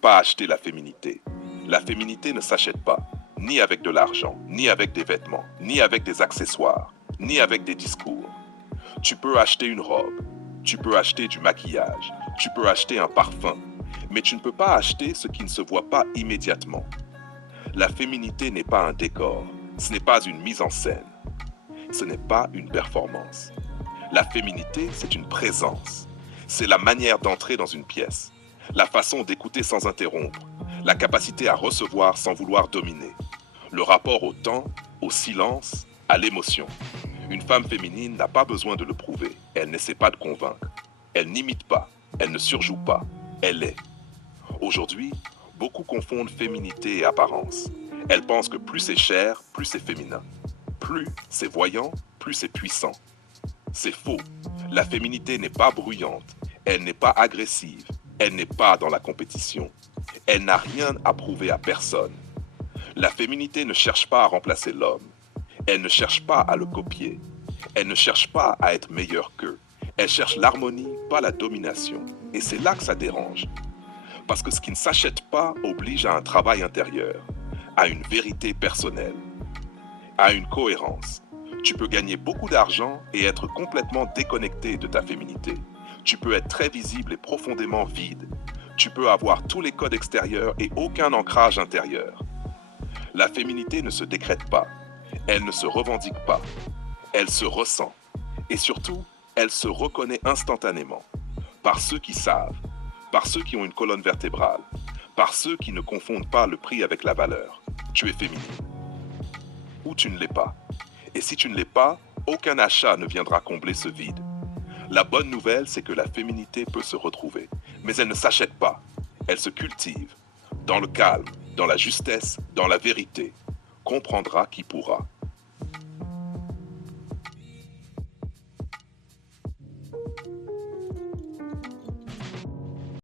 pas acheter la féminité. La féminité ne s'achète pas, ni avec de l'argent, ni avec des vêtements, ni avec des accessoires, ni avec des discours. Tu peux acheter une robe, tu peux acheter du maquillage, tu peux acheter un parfum, mais tu ne peux pas acheter ce qui ne se voit pas immédiatement. La féminité n'est pas un décor, ce n'est pas une mise en scène, ce n'est pas une performance. La féminité, c'est une présence. C'est la manière d'entrer dans une pièce, la façon d'écouter sans interrompre, la capacité à recevoir sans vouloir dominer, le rapport au temps, au silence, à l'émotion. Une femme féminine n'a pas besoin de le prouver, elle n'essaie pas de convaincre, elle n'imite pas, elle ne surjoue pas, elle est. Aujourd'hui, beaucoup confondent féminité et apparence. Elles pensent que plus c'est cher, plus c'est féminin. Plus c'est voyant, plus c'est puissant. C'est faux. La féminité n'est pas bruyante, elle n'est pas agressive, elle n'est pas dans la compétition. Elle n'a rien à prouver à personne. La féminité ne cherche pas à remplacer l'homme. Elle ne cherche pas à le copier. Elle ne cherche pas à être meilleure qu'eux. Elle cherche l'harmonie, pas la domination. Et c'est là que ça dérange. Parce que ce qui ne s'achète pas oblige à un travail intérieur, à une vérité personnelle, à une cohérence. Tu peux gagner beaucoup d'argent et être complètement déconnecté de ta féminité. Tu peux être très visible et profondément vide. Tu peux avoir tous les codes extérieurs et aucun ancrage intérieur. La féminité ne se décrète pas. Elle ne se revendique pas. Elle se ressent. Et surtout, elle se reconnaît instantanément. Par ceux qui savent. Par ceux qui ont une colonne vertébrale. Par ceux qui ne confondent pas le prix avec la valeur. Tu es féminine. Ou tu ne l'es pas. Et si tu ne l'es pas, aucun achat ne viendra combler ce vide. La bonne nouvelle, c'est que la féminité peut se retrouver. Mais elle ne s'achète pas. Elle se cultive. Dans le calme, dans la justesse, dans la vérité. Comprendra qui pourra.